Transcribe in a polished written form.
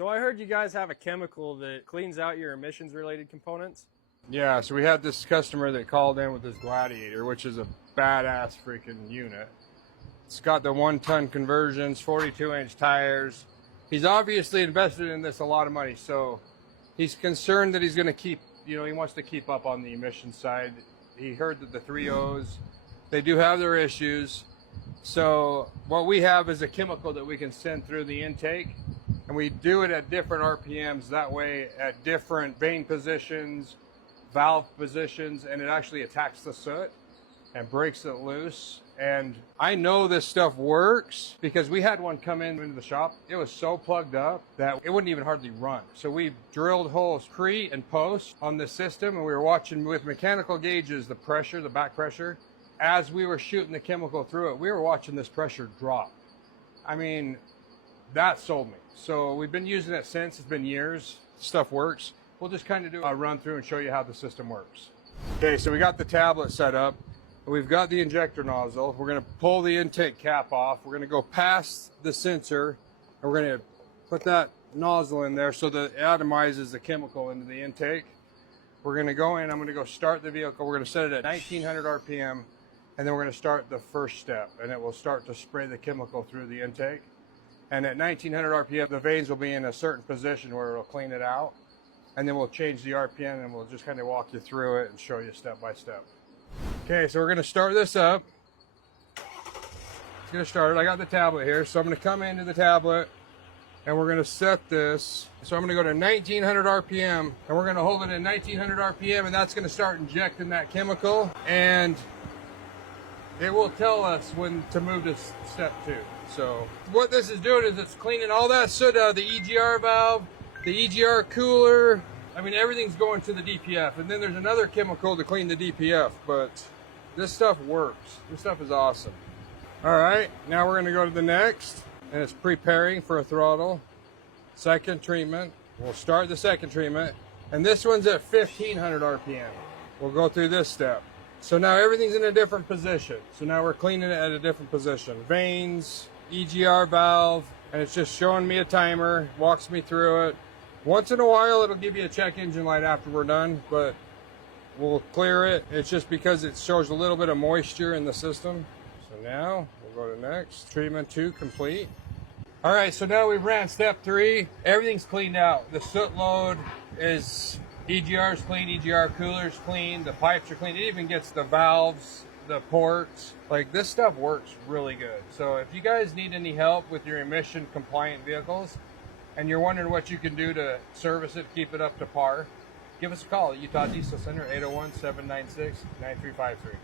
So I heard you guys have a chemical that cleans out your emissions related components. Yeah, so we had this customer that called in with this Gladiator, which is a badass freaking unit. It's got the 1-ton conversions, 42-inch tires. He's obviously invested in this a lot of money, so he's concerned that he's going to keep, he wants to keep up on the emission side. He heard that the 3.0s, they do have their issues. So what we have is a chemical that we can send through the intake, and we do it at different RPMs. That way, at different vane positions, valve positions, and it actually attacks the soot and breaks it loose. And I know this stuff works because we had one come into the shop. It was so plugged up that it wouldn't even hardly run. So we drilled holes pre and post on the system, and we were watching with mechanical gauges the pressure, the back pressure. As we were shooting the chemical through it, we were watching this pressure drop. I mean, that sold me. So we've been using it since. It's been years. Stuff works. We'll just kind of do a run through and show you how the system works. Okay, so we got the tablet set up. We've got the injector nozzle. We're going to pull the intake cap off. We're going to go past the sensor, and we're going to put that nozzle in there so that it atomizes the chemical into the intake. We're going to go in. I'm going to go start the vehicle. We're going to set it at 1900 RPM, and then we're going to start the first step, and it will start to spray the chemical through the intake. And at 1900 RPM, the vanes will be in a certain position where it'll clean it out. And then we'll change the RPM, and we'll just kind of walk you through it and show you step by step. Okay, so we're going to start this up. It's going to start it. I got the tablet here, so I'm going to come into the tablet, and we're going to set this. So I'm going to go to 1900 RPM, and we're going to hold it at 1900 RPM, and that's going to start injecting that chemical, and it will tell us when to move to step 2. So what this is doing is it's cleaning all that soot out of the EGR valve, the EGR cooler. I mean, everything's going to the DPF, and then there's another chemical to clean the DPF, but this stuff works. This stuff is awesome. All right, now we're gonna go to the next, and it's preparing for a throttle. Second treatment. We'll start the second treatment, and this one's at 1500 RPM. We'll go through this step. So now everything's in a different position. So now we're cleaning it at a different position. Vanes, EGR valve, and it's just showing me a timer, walks me through it. Once in a while, it'll give you a check engine light after we're done, but we'll clear it. It's just because it shows a little bit of moisture in the system. So now we'll go to next. Treatment 2 complete. All right, so now we've ran step 3. Everything's cleaned out. The soot load is EGR's clean, EGR cooler's clean, the pipes are clean. It even gets the valves, the ports. Like, this stuff works really good. So if you guys need any help with your emission compliant vehicles, and you're wondering what you can do to service it, keep it up to par, give us a call at Utah Diesel Center, 801-796-9353.